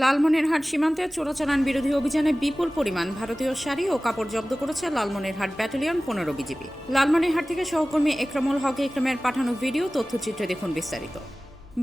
লালমনিরহাট সীমান্তে চোরাচালান বিরোধী অভিযানে বিপুল পরিমাণ ভারতীয় শাড়ি ও কাপড় জব্দ করেছে লালমনিরহাট ব্যাটালিয়ন 15 বিজিবি। লালমনিরহাট থেকে সহকর্মী একরামুল হক ইকরামের পাঠানো ভিডিও তথ্যচিত্রে দেখুন বিস্তারিত।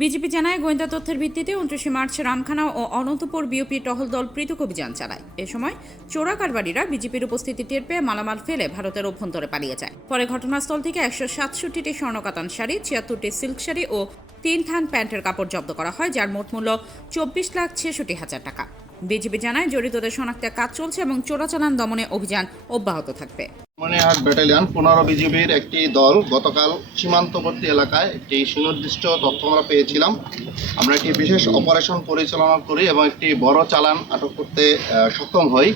বিজিবি জানায়, গোয়েন্দা তথ্যের ভিত্তিতে 29 মার্চ রামখানা ও অনন্তপুর বিওপি টহল দল পৃথক অভিযান চালায়। এ সময় চোরা কারবারিরা বিজিপির উপস্থিতি টের পেয়ে মালামাল ফেলে ভারতের অভ্যন্তরে পালিয়ে যায়। পরে ঘটনাস্থল থেকে 167টি স্বর্ণকাতান শাড়ি, 76টি সিল্ক শাড়ি ও 3 থান প্যান্টের কাপড় জব্দ করা হয়, যার মোট মূল্য 24,66,000 টাকা। বিজিবি জানায়, জড়িতদের শনাক্তের কাজ চলছে এবং চোরাচালান দমনে অভিযান অব্যাহত থাকবে। লালমনিরহাট ব্যাটালিয়ন 15 বিজিবির একটি দল গতকাল সীমান্তবর্তী এলাকায় একটি সুনির্দিষ্ট তথ্য আমরা পেয়েছিলাম। আমরা একটি বিশেষ অপারেশন পরিচালনা করি এবং একটি বড় চালান আটক করতে সক্ষম হই।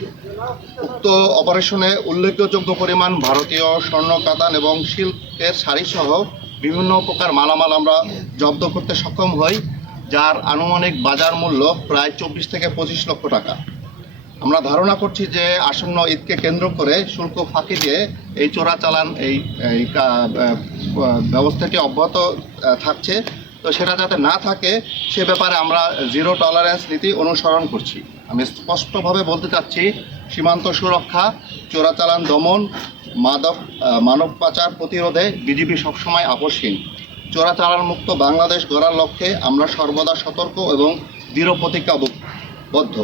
উক্ত অপারেশনে উল্লেখযোগ্য পরিমাণ ভারতীয় স্বর্ণ কাতান এবং সিল্কের শাড়ি সহ বিভিন্ন প্রকার মালামাল আমরা জব্দ করতে সক্ষম হই, যার আনুমানিক বাজার মূল্য প্রায় 24 থেকে 25 লক্ষ টাকা। আমরা ধারণা করছি যে আসন্ন ঈদকে কেন্দ্র করে শুল্ক ফাঁকি দিয়ে এই চোরাচালান এই ব্যবস্থাটি অব্যাহত থাকছে। তো সেটা যাতে না থাকে সে ব্যাপারে আমরা জিরো টলারেন্স নীতি অনুসরণ করছি। আমি স্পষ্টভাবে বলতে চাচ্ছি, সীমান্ত সুরক্ষা, চোরাচালান দমন, মানব পাচার প্রতিরোধে বিজিবি সবসময় আপোষহীন। চোরাচালান মুক্ত বাংলাদেশ গড়ার লক্ষ্যে আমরা সর্বদা সতর্ক এবং দৃঢ় প্রতিজ্ঞাবদ্ধ।